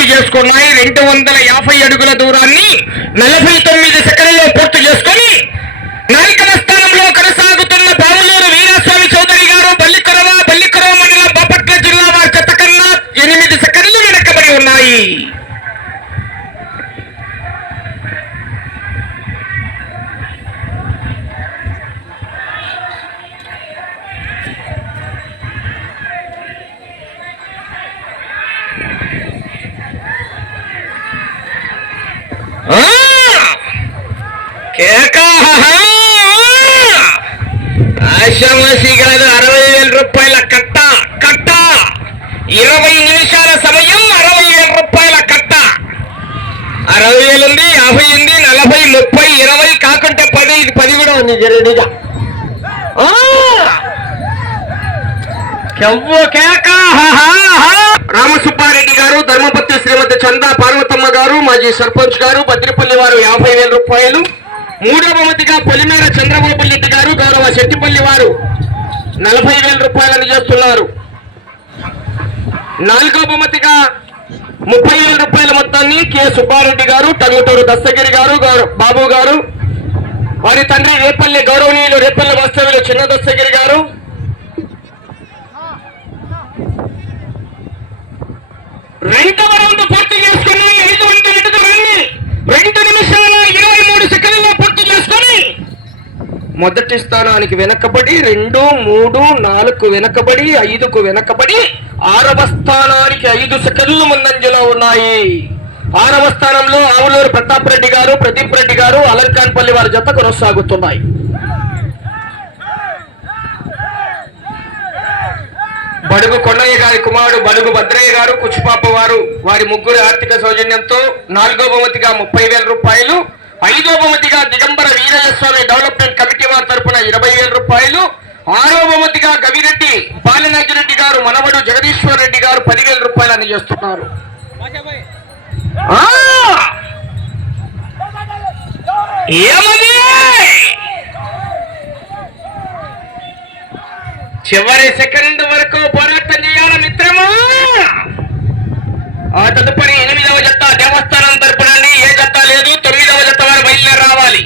పూర్తి చేసుకున్నాయి. రెండు వందల యాభై అడుగుల దూరాన్ని నలభై తొమ్మిది సెకండ్లో పూర్తి చేసుకొని అరవై వేలు ఉంది యాభై ఉంది నలభై ముప్పై ఇరవై కాకుంటే పది పది కూడా ఉంది జరడిగా కేక రామసుబ్బారెడ్డి గారు ధర్మపత్రి శ్రీమతి చందా పార్వతమ్మ గారు మాజీ సర్పంచ్ గారు బద్రిపల్లి వారు యాభై వేల రూపాయలు. మూడవ బహుమతిగా పొలిమేర చంద్రబాబు రెడ్డి గారు గౌరవ శెట్టిపల్లి వారు నలభై వేల రూపాయలను చేస్తున్నారు. నాలుగో బహుమతిగా ముప్పై వేల రూపాయల మొత్తాన్ని కె. సుబ్బారెడ్డి గారు టంగుటూరు దస్తగిరి గారు బాబు గారు వారి తండ్రి రేపల్లి గౌరవనీయులు రేపల్లి వాస్తవ్యులు చిన్న దస్తగిరి గారు. రెండవ రౌండ్ పూర్తి చేసుకుని ఐదు వందల రెండు నిమిషాల ఇరవై మూడు సెకండ్లలో పూర్తి చేసుకుని మొదటి స్థానానికి వెనకబడి రెండు మూడు నాలుగు వెనకబడి ఐదుకు వెనకబడి ఆరవ స్థానానికి ఐదు సెకండ్లు ముందంజలో ఉన్నాయి. ఆరవ స్థానంలో ఆవులూరు ప్రతాప్ రెడ్డి గారు ప్రదీప్ రెడ్డి గారు అలంకాన్పల్లి వారి జత కొనసాగుతున్నాయి. బడుగు కొండయ్య గారి కుమారుడు బడుగు భద్రయ్య గారు కుచుపాప వారు వారి ముగ్గురు ఆర్థిక సౌజన్యంతో నాలుగో బహుమతిగా ముప్పై వేల రూపాయలు ఐదో బహుమతిగా దిగంబర వీరయ్య స్వామి డెవలప్మెంట్ కమిటీ వారి తరపున ఇరవై వేల రూపాయలు ఆరోపమతిగా గవిరెడ్డి బాలనాగిరెడ్డి గారు మనవడు జగదీశ్వర్ రెడ్డి గారు పదివేల రూపాయలు అందజేస్తున్నారు. ఏమది? చివరి సెకండ్ వరకు పోరాటం చేయాల మిత్రమా? ఆ తదుపరి ఎనిమిదవ జత దేవస్థానం తరపునండి ఏ జత లేదు. తొమ్మిదవ జత వారు బయలుదేరి రావాలి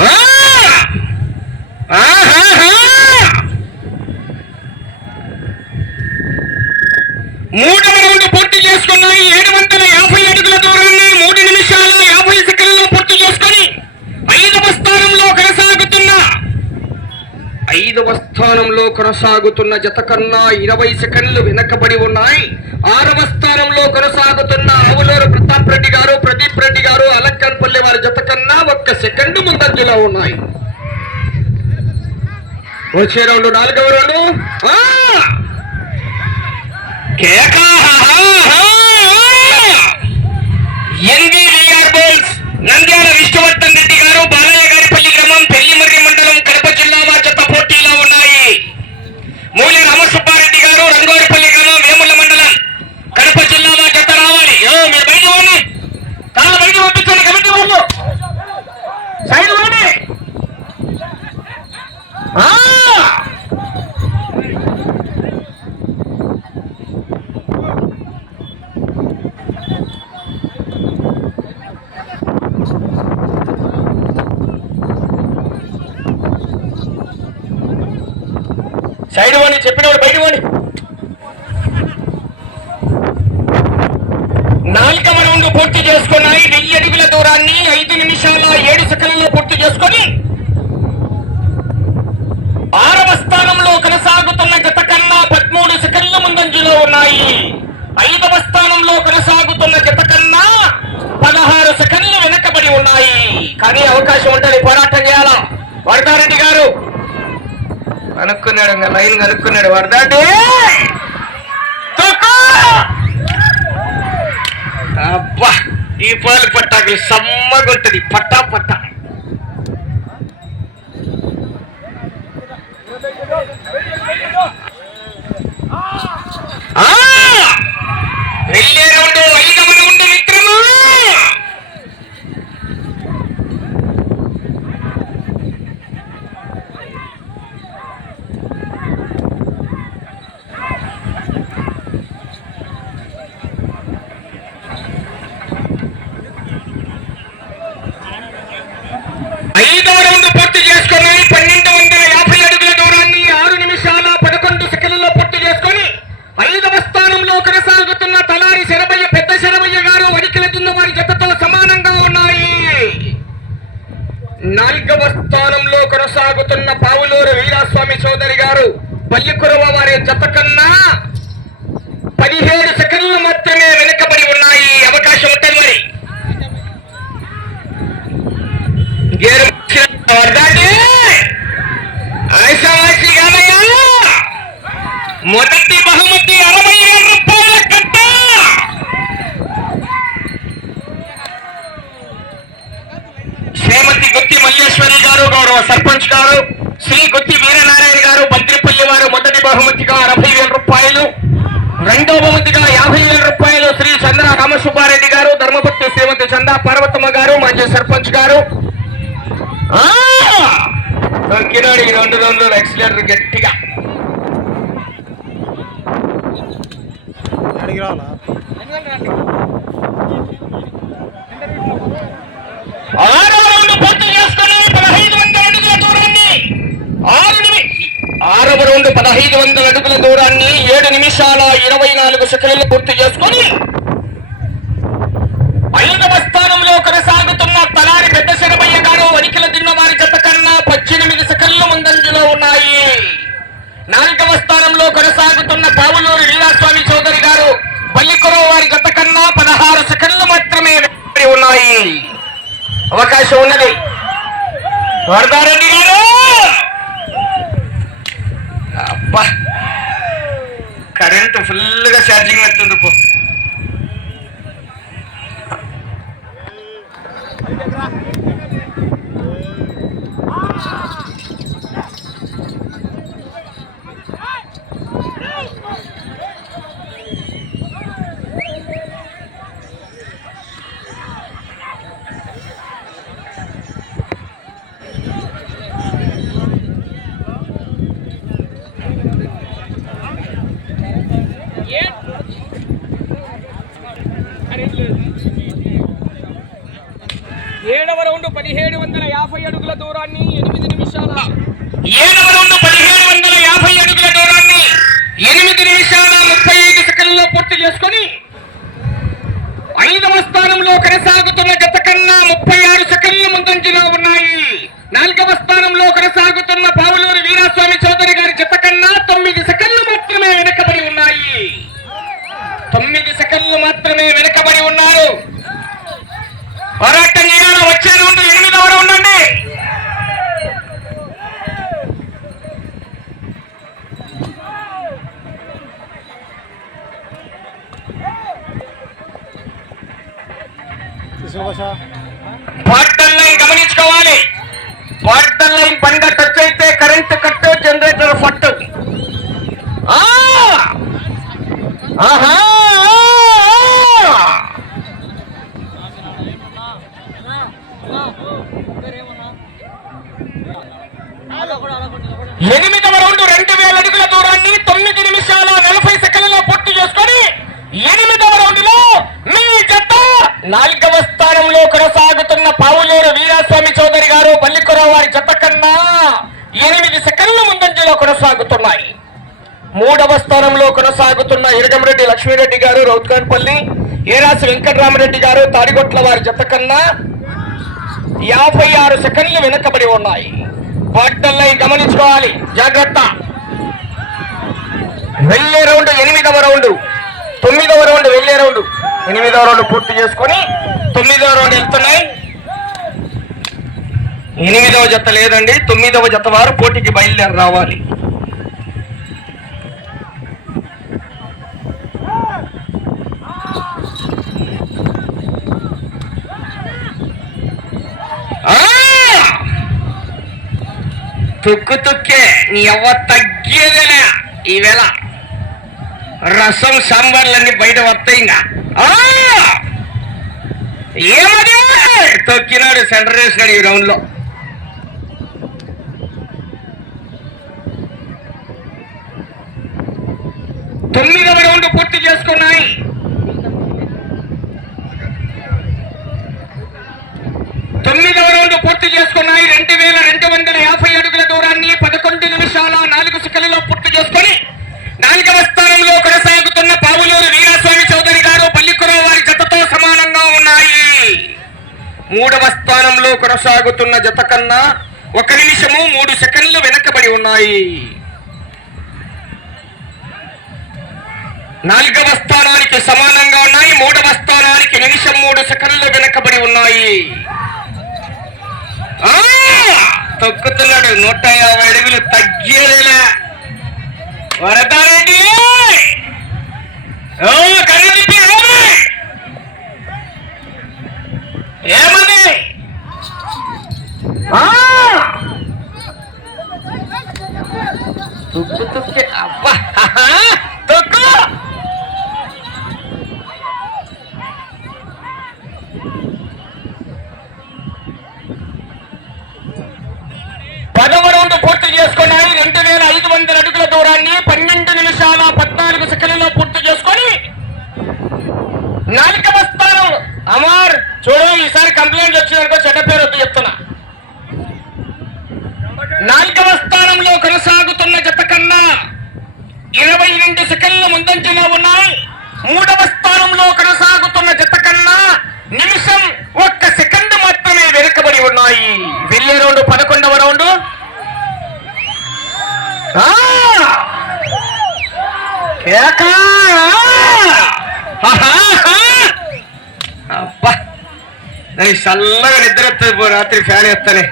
ఆ! ఆహాహా! మూడవ రౌండ్ పూర్తి చేసుకున్నాయి ఏడు వందల యాభై అడుగుల దూరాన్ని మూడు నిమిషాల యాభై సెకండ్లలో పూర్తి చేసుకొని ఐదవ స్థానంలో కొనసాగుతున్న ఐదవ స్థానంలో కొనసాగుతున్న జత కన్నా ఇరవై సెకండ్లు వెనకబడి ఉన్నాయి. ఆరవ స్థానంలో కొనసాగుతున్న ఆవులూరు ప్రతాప్ రెడ్డి గారు ప్రదీప్ రెడ్డి గారు అలక్కన్పల్లి వారి జత కన్నా ఒక్క సెకండ్ ముందంజలో ఉన్నాయి. వచ్చే రౌండ్ నాలుగవ రౌండ్. ఆ! ఎన్బిఆర్ బోల్స్ నంద్యాల విష్ణువర్ధన్ రెడ్డి గారు బాలయ్య గారిపల్లి గ్రామం పెళ్ళిమర్రి మండలం కడప జిల్లా వారి చెత్త పోటీలో ఉన్నాయి మూల రామసుబ్బారెడ్డి గారు రంగోడిపల్లి గ్రామం వేముల మండలం కడప జిల్లా వారి చెత్త రావాలి ఓ మీరు బయట పోండి సైడ్ వాడిని చెప్పినవాడు బయట వాడి నాలుగవ రౌండ్ పూర్తి చేసుకున్నాయి. వెయ్యి అడుగుల దూరాన్ని ఐదు నిమిషాల ఏడు సెకండ్లలో పూర్తి చేసుకొని ఆరవ స్థానంలో కొనసాగుతున్న గత కన్నా పదమూడు సెకండ్ల ముందంజలో ఉన్నాయి. ఐదవ స్థానంలో కొనసాగుతున్న గత కన్నా పదహారు సెకండ్లు వెనకబడి ఉన్నాయి. కానీ అవకాశం ఉంటుంది పోరాటం చేయాలా? వరదారెడ్డి గారు. కనుక్కున్నాడు ఇంకా లైన్ కనుక్కున్నాడు. వరదాడి దీపాలు పట్టాకులు సమ్మగుంటది పట్టా పట్టా ఆ! వెళ్ళే రౌండ్ ఐదవ రౌండ్ మిత్రమా ఐదవ రౌండ్ పూర్తి చేసుకుని పన్నెండు వందల యాభై అడుగుల దూరాన్ని ఆరు నిమిషాల పదకొండు సెకండ్లలో పూర్తి చేసుకొని ఐదవ స్థానంలో కొనసాగుతున్న తలారి శరభయ్య పెద్ద శరభయ్య గారు వడికెళ్తున్న వారి జతతో సమానంగా ఉన్నాయి నాలుగవ స్థానంలో కొనసాగుతున్న పావులూరు వీరాస్వామి చౌదరి గారు పల్లికురవ వారి జత కన్నా పదిహేడు సెకండ్లు మాత్రమే వెనుకబడి ఉన్నాయి. అవకాశం ఉంటుంది మరి. గేరు మొదటి బహుమతి అరవై ఏడు రూపాయల కట్ట శ్రీమతి గుత్తి మల్లేశ్వరి గారు గౌరవ సర్పంచ్ గారు శ్రీ గుత్తి వీరనారాయణ గారు భద్రపల్లి వారు మొదటి బహుమతిగా అరవై వేల రూపాయలు రెండవ బహుమతిగా యాభై వేల రూపాయలు శ్రీ చంద్ర రామసుబ్బారెడ్డి గారు ధర్మపత్ని శ్రీమతి చందా పార్వతమ్మ గారు మాజీ సర్పంచ్ గారు. ఆ! రెండు రెండు రోజులు గట్టిగా. అడిగి రావాలా ఆరో రౌండ్ పూర్తి చేసుకుని పదహైదు వందల అడుగుల దూరాన్ని ఆరు నిమి ఆరవ రౌండ్ పదహైదు వందల అడుగుల దూరాన్ని ఏడు నిమిషాల ఇరవై నాలుగు సెకండ్లు పూర్తి చేసుకొని ఐదవ స్థానంలో కొనసాగుతున్న తలారి పెద్ద శరభయ్య గారు వనికిల తిన్నవారి వారి జత కన్నా పద్దెనిమిది సెకండ్లు ముందంజలో ఉన్నాయి. నాలుగవ స్థానంలో కొనసాగుతున్న పావులూరు లీలాస్వామి చౌదరి గారు బల్లికొరవ వారి గత కన్నా పదహారు సెకండ్లు మాత్రమే ఉన్నాయి. అవకాశం ఉన్నది. వరదారెడ్డి గారు! కరెంట్ ఫుల్ గా ఛార్జింగ్ ఎత్తుంది పో యాభై అడుగుల దూరాన్ని ఎనిమిది నిమిషాల ఏడు రెండు పదిహేడు వందల యాభై అడుగుల దూరాన్ని ఎనిమిది నిమిషాల ముప్పై ఐదు సెకండ్లో పూర్తి చేసుకొని ఐదవ స్థానంలో కొనసాగుతున్న జత కన్నా ముప్పై ఆరు సెకండ్ల ముందంజలో ఉన్నాయి నాలుగవ స్థానంలో కొనసాగుతున్న పావులూరు వీరాస్వామి చౌదరి గారి జత కన్నా తొమ్మిది సెకండ్లు మాత్రమే వెనకబడి ఉన్నాయి తొమ్మిది సెకండ్లు మాత్రమే వెనకబడి ఉన్నారు పోరాటం చేయాలి వచ్చే రౌండ్ ఎనిమిదవ రౌండ్ అండి తీసుకో భాష బార్డర్ లైన్ గమనించుకోవాలి బార్డర్ లైన్ బండ టచ్ అయితే కరెంట్ కట్టు జనరేటర్ ఫట్టు ఆ! ఆహా! ఎనిమిదవ రౌండ్ రెండు వేల అడుగుల దూరాన్ని తొమ్మిది నిమిషాల నలభై సెకండ్లలో పూర్తి చేసుకొని ఎనిమిదవ రౌండ్లో మీ జత నాలుగవ స్థానంలో కొనసాగుతున్న పావులేరు వీరాస్వామి చౌదరి గారు పల్లికొర వారి జత కన్నా ఎనిమిది సెకండ్ల ముందంజలో కొనసాగుతున్నాయి. మూడవ స్థానంలో కొనసాగుతున్న ఇరగమరెడ్డి లక్ష్మీరెడ్డి గారు రౌత్కాన్పల్లి ఏరాసి వెంకటరామరెడ్డి గారు తాడిగొట్ల వారి జత కన్నా యాభై ఆరు సెకండ్లు వెనకబడి ఉన్నాయి. వాటిల్లో గమనించుకోవాలి. జాగ్రత్త. వెళ్ళే రౌండ్ ఎనిమిదవ రౌండ్ తొమ్మిదవ రౌండ్ వెళ్ళే రౌండ్. ఎనిమిదవ రౌండ్ పూర్తి చేసుకొని తొమ్మిదవ రౌండ్ వెళ్తున్నాయి. ఎనిమిదవ జత లేదండి తొమ్మిదవ జత వారు పోటీకి బయలుదేరి రావాలి ఆ! దుక్కుతుక్కే నీ ఎవ్వ తగ్గేదేలే. ఈవేళ రసం సాంబార్లన్నీ బయట వస్తాయి ఇంకా ఆ! ఏమది? తొక్కినాడు సెంటర్ వేసినాడు ఈ రౌండ్లో తొమ్మిదవ రౌండ్ పూర్తి చేసుకున్నాయి. తొమ్మిదవ రౌండ్ పూర్తి చేసుకున్నాయి. రెండు వేల రెండు వందల యాభై అడుగుల దూరాన్ని పదకొండు నిమిషాల నాలుగు సెకండ్లలో పూర్తి చేసుకొని నాలుగవ స్థానంలో కొనసాగుతున్న పావులూరు వీరాస్వామి చౌదరి గారు పల్లికుర వారి జతతో సమానంగా ఉన్నాయి మూడవ స్థానంలో కొనసాగుతున్న జత కన్నా ఒక నిమిషము మూడు సెకండ్లు వెనకబడి ఉన్నాయి. నాలుగవ స్థానానికి సమానంగా ఉన్నాయి. మూడవ స్థానానికి నిమిషం మూడు సెకండ్లు వెనకబడి ఉన్నాయి. తొక్కుతున్నాడు. నూట యాభై అడుగులు తగ్గేదేలే. వరదారెడ్డి ఓ కన్నదిప్పి ఏమని ఆ! తుక్కు తుక్కి అబ్బా తొక్కు పదవ రౌండ్ పూర్తి చేసుకున్నాయి రెండు వేల ఐదు వందల అడుగుల దూరాన్ని పన్నెండు నిమిషాల పద్నాలుగు సెకండ్లలో పూర్తి చేసుకొని నాలుగవ స్థానం అమర్ చూడు ఈసారి కంప్లైంట్ వచ్చినందుకు చెడ్డ పేరు వద్దు చెప్తున్నా నాలుగవ స్థానంలో కొనసాగుతున్న జత కన్నా ఇరవై రెండు సెకండ్లు ముందంజలో ఉన్నాయి మూడవ స్థానంలో కొనసాగుతున్న జత కన్నా నిమిషం ఒక్క సెకండ్ మాత్రమే వెనుకబడి ఉన్నాయి వెళ్ళే రౌండ్ పదకొండవ రౌండ్ ఆ! కేక! ఆహాహా! అబ్బా నాకు చల్లగా నిద్ర రాత్రి ఫ్యాన్ ఎత్తానే.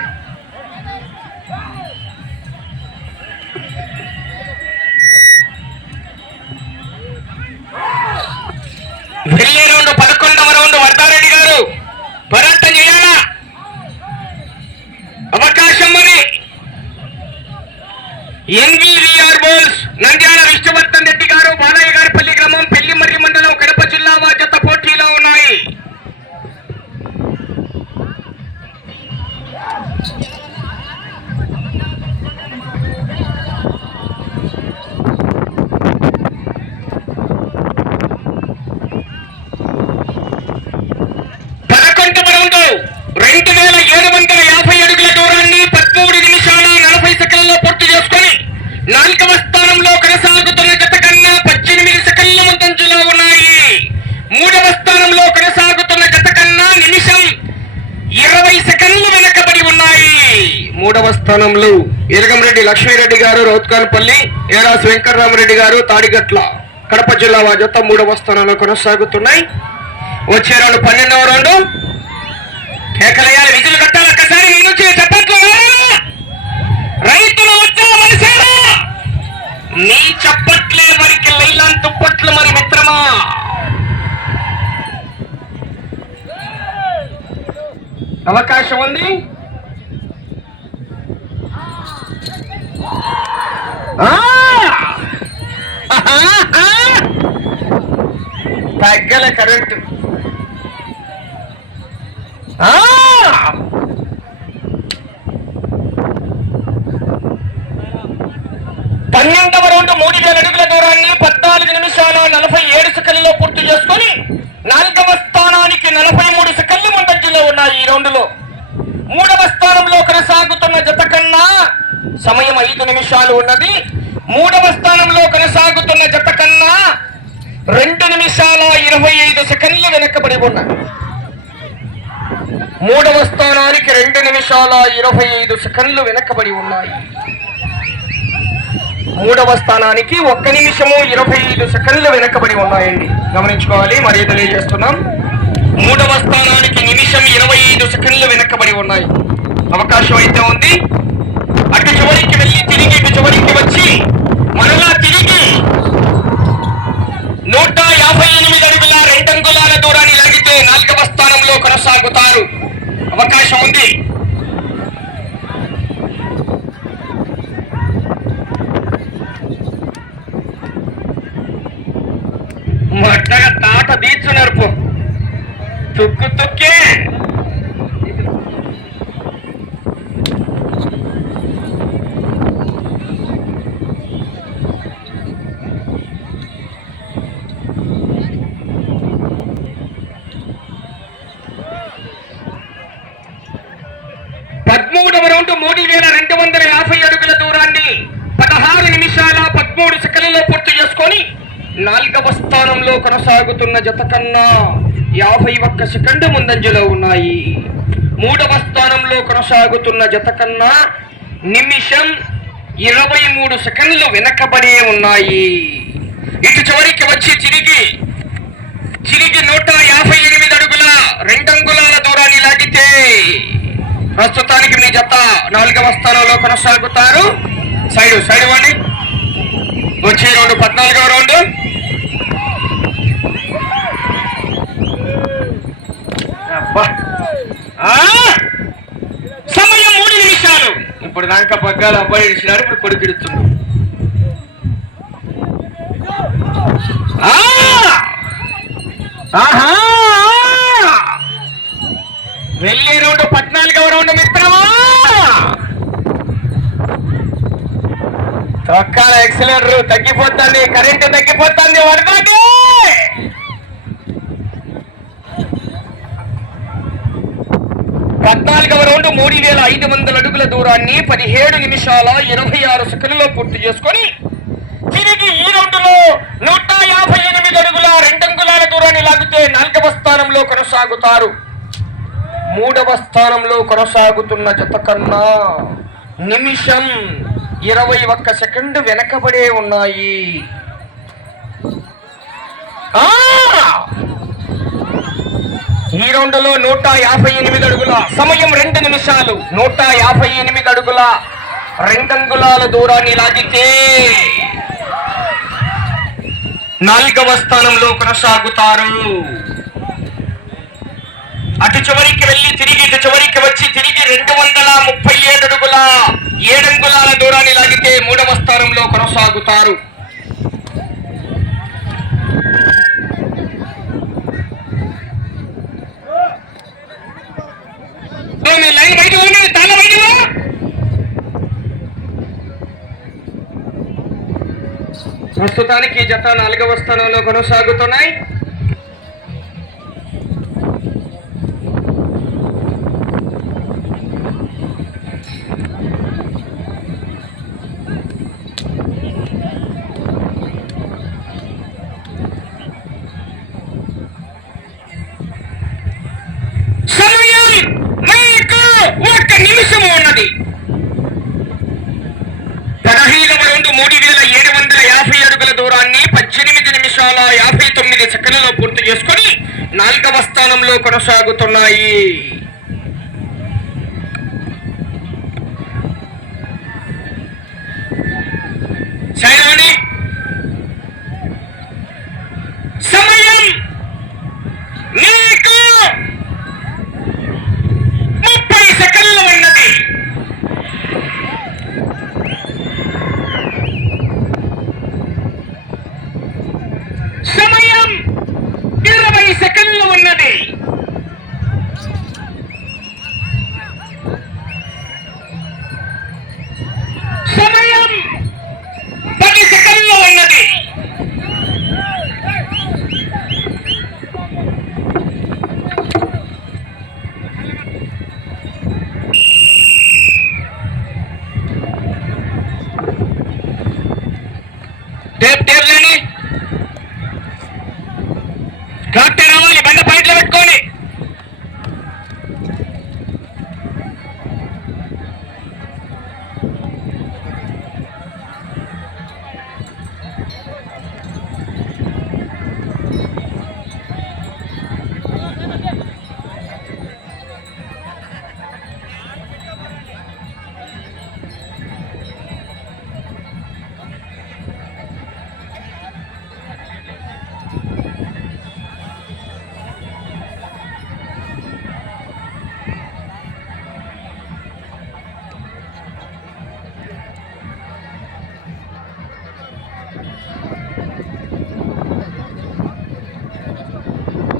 మూడవ స్థానంలో ఇరగంరెడ్డి లక్ష్మీరెడ్డి గారు రౌత్కాన్పల్లి ఏరాస్ వెంకటరామరెడ్డి గారు తాడిగట్ల కడప జిల్లా వాజత మూడవ స్థానంలో కొనసాగుతున్నాయి. వచ్చే రెండు పన్నెండవ రెండు. కేకలయ్యాలి విధులు కట్టాలి ఒక్కసారి. మీ రైతులు వచ్చారా నీ చప్పట్లే మరికి లైలాన్ తుప్పట్లు మరి మిత్రమా? అవకాశం ఉంది ఆ! ఆహా! తగ్గల కరెంటు. పన్నెండవ రౌండ్ మూడు వేల అడుగుల దూరాన్ని పద్నాలుగు నిమిషాల నలభై ఏడు సెకండ్లో పూర్తి చేసుకొని నాలుగవ స్థానానికి నలభై మూడు సెకండ్లు ముందంజలో ఉన్నాయి ఈ రౌండ్లో. మూడవ స్థానంలో కొనసాగుతున్న జత కన్నా సమయం ఐదు నిమిషాలు ఉన్నది. మూడవ స్థానంలో కొనసాగుతున్న జత కన్నా రెండు నిమిషాల ఇరవై ఐదు సెకండ్లు వెనకబడి ఉన్నాయి. మూడవ స్థానానికి రెండు నిమిషాల ఇరవై ఐదు సెకండ్లు వెనకబడి ఉన్నాయి. మూడవ స్థానానికి ఒక్క నిమిషము ఇరవై ఐదు సెకండ్లు వెనకబడి ఉన్నాయండి. గమనించుకోవాలి మరి తెలియజేస్తున్నాం. మూడవ స్థానానికి నిమిషం ఇరవై ఐదు సెకండ్లు వెనకబడి ఉన్నాయి. అవకాశం అయితే ఉంది. అటు చివరికి వెళ్ళి తిరిగి ఇటు చివరికి వచ్చి మరలా తిరిగి నూట యాభై ఎనిమిది అడుగుల రెండంగుళాల దూరాన్ని లాగితే నాలుగవ స్థానంలో కొనసాగుతారు. అవకాశం ఉంది. మొట్టగా తాట తీర్చున్నారు పో తుక్కు తుక్కే పదమూడవ రౌండ్ మూడు వేల రెండు వందల యాభై అడుగుల దూరాన్ని పదహారు నిమిషాల పదమూడు సెకండ్లలో పూర్తి చేసుకొని నాలుగవ స్థానంలో కొనసాగుతున్న జత కన్నా యాభై ఒక్క సెకండ్ ముందంజలో ఉన్నాయి. మూడవ స్థానంలో కొనసాగుతున్న జత కన్నా నిమిషం ఇరవై మూడు సెకండ్లు వెనకబడే ఉన్నాయి. ఇటు చివరికి వచ్చి తిరిగి తిరిగి నూట యాభై ఎనిమిది అడుగుల రెండంగుళాల దూరాన్ని లాగితే ప్రస్తుతానికి మీ జత నాలుగవ స్థానంలో కొనసాగుతారు. సైడ్ సైడ్ ఇవ్వండి వచ్చే రౌండ్ పద్నాలుగవ రౌండ్. సమయం మూడు నిమిషాలు. ఇప్పుడు దాకా పగ్గాలు అబ్బాయి ఇచ్చినారు ఇప్పుడు కొడుకు ఇస్తుంది ఆహా! వెళ్ళే రోడ్డు పద్నాలుగవ రౌండ్ మిత్రమా? తొక్కాల ఎక్సలెంటర్ తగ్గిపోతుంది కరెంట్ తగ్గిపోతుంది వరదాటి పద్నాలుగవ రౌండ్ మూడు వేల ఐదు వందల అడుగుల దూరాన్ని పదిహేడు నిమిషాల ఇరవై ఆరు సెకండ్లో పూర్తి చేసుకొని తిరిగి ఈ రౌండ్లో నూట యాభై ఎనిమిది అడుగుల రెండంగుళాల దూరాన్ని లాగితే నాలుగవ స్థానంలో కొనసాగుతారు. మూడవ స్థానంలో కొనసాగుతున్న జత కన్నా నిమిషం ఇరవై ఒక్క సెకండ్ వెనకబడే ఉన్నాయి. ఈ రౌండ్లో నూట యాభై ఎనిమిది అడుగుల సమయం రెండు నిమిషాలు. నూట యాభై ఎనిమిది అడుగుల రెండంగుళాల దూరాన్ని లాగితే నాలుగవ స్థానంలో కొనసాగుతారు. అటు చివరికి వెళ్ళి తిరిగి ఇటు చివరికి వచ్చి తిరిగి రెండు వందల ముప్పై ఏడు అడుగుల ఏడంగుళాల దూరాన్ని లాగితే మూడవ స్థానంలో కొనసాగుతారు. ప్రస్తుతానికి ఈ జత నాలుగవ స్థానంలో కొనసాగుతున్నాయి. తొమ్మిది సెకండ్లలో పూర్తి చేసుకొని నాలుగవ స్థానంలో కొనసాగుతున్నాయి.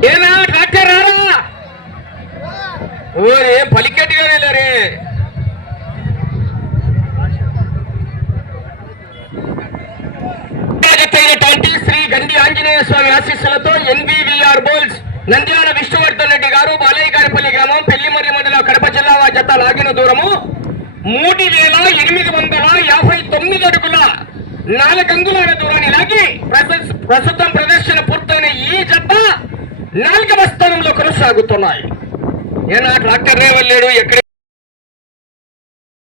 ఏనా కట్టారా ఓరే పలికెట్టుగా వెళ్ళారే. శ్రీ గండి ఆంజనేయ స్వామి ఆశీస్సులతో ఎన్బివిఆర్ బోల్స్ నంద్యాల విష్ణువర్ధన్ రెడ్డి గారు బాలయ్యగారిపల్లి గ్రామం పెళ్ళిమర్రి మండలం కడప జిల్లా జత లాగిన దూరము మూడు వేల ఎనిమిది వందల యాభై తొమ్మిది అడుగుల నాలుగంగుల దూరాన్ని లాగి ప్రస్తుతం ప్రదర్శన పూర్తయిన ఈ జత నాలుగవ స్థానంలో కొనసాగుతున్నాయి. ఏనా డాక్టర్ డ్రైవర్ లేడు ఎక్కడ